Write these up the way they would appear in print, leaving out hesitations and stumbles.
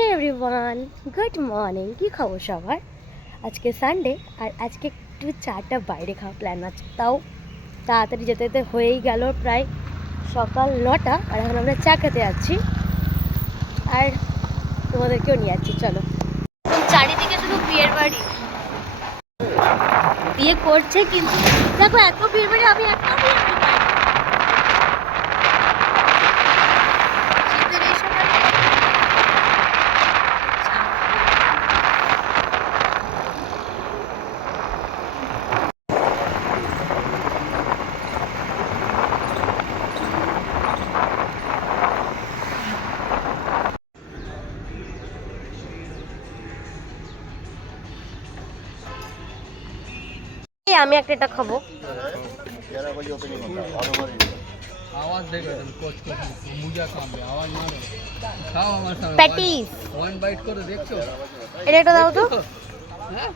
হে everyone, good morning. কী খবর সবার? আজকে সানডে আর আজকে একটু চাটা বাইরে খাওয়া প্ল্যান আছে, তাও তাড়াতাড়ি যেতে যেতে হয়েই গেল প্রায় সকাল 9টা। আর এখন আমরা চা খেতে যাচ্ছি আর তোমাদেরকেও নিয়ে যাচ্ছি। চলো, চারিদিকে শুধু বিয়ের বাড়ি, বিয়ে করছে কিন্তু দেখো এত বিয়ের বাড়ি, আমি একটা বিয়ের বাড়ি পাই। শীতের এই সময় আমি একটা এটা খাবো। आवाज देगा तुम कोच को मुझे काम है आवाज मारो खाओ हमारे साथ প্যাটিস वन बाइट करो देखो এটা একটা দাও তো। हैं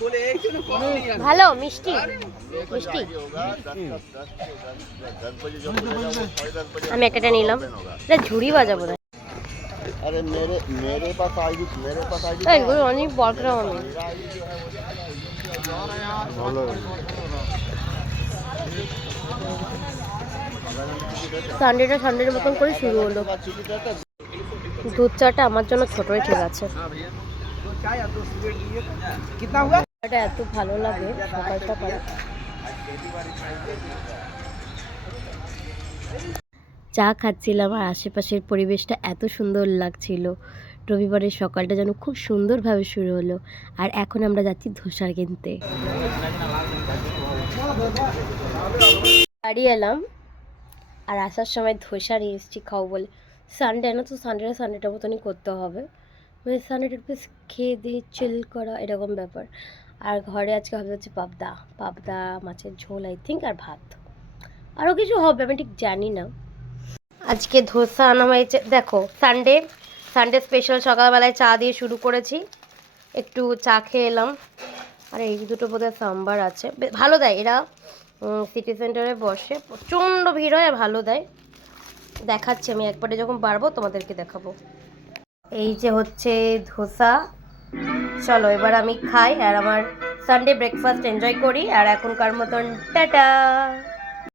बोले एक जन कौन नहीं है ভালো মিষ্টি মিষ্টি। আমি একটা নিলাম, এটা ঝুড়ি বাজাবো না। अरे मेरे पास आईडी এগুলো অনেক বড় আমি। সানডেটা সানডের মতন করে শুরু হলো। দুধ চাটা আমার জন্য ছোটই ঠিক আছে। कितना हुआ এটা এত ভালো লাগে সকাল সকাল। চা খাচ্ছিলাম আর আশেপাশের পরিবেশটা এত সুন্দর লাগছিল। রবিবারের সকালটা যেন খুব সুন্দরভাবে শুরু হলো। আর এখন আমরা যাচ্ছি ধোসা কিনতে। বাড়ি এলাম আর আসার সময় ধোসা নিয়ে এসেছি খাও বলে। সানডে না, তো সানডেটার মতনই করতে হবে, মানে সানডেটা বেশ খেয়ে দিয়ে চিল করা এরকম ব্যাপার। আর ঘরে আজকে হবে হচ্ছে পাবদা মাছের ঝোল আই থিঙ্ক, আর ভাত, আরও কিছু হবে আমি ঠিক জানি না। আজকে ধোসা আনা হয়েছে, দেখো সানডে স্পেশাল। সকালবেলায় চা দিয়ে শুরু করেছি, একটু চা খেয়ে এলাম। আর এই দুটো বোধহয় সাম্বার আছে, ভালো দেয় এরা। সিটি সেন্টারে বসে, প্রচণ্ড ভিড় হয়, ভালো দেয়। দেখাচ্ছি আমি একবারে যখন পারবো তোমাদেরকে দেখাবো। এই যে হচ্ছে ধোসা। চলো এবার আমি খাই আর আমার সানডে ব্রেকফাস্ট এনজয় করি। আর এখনকার মতন টাটা।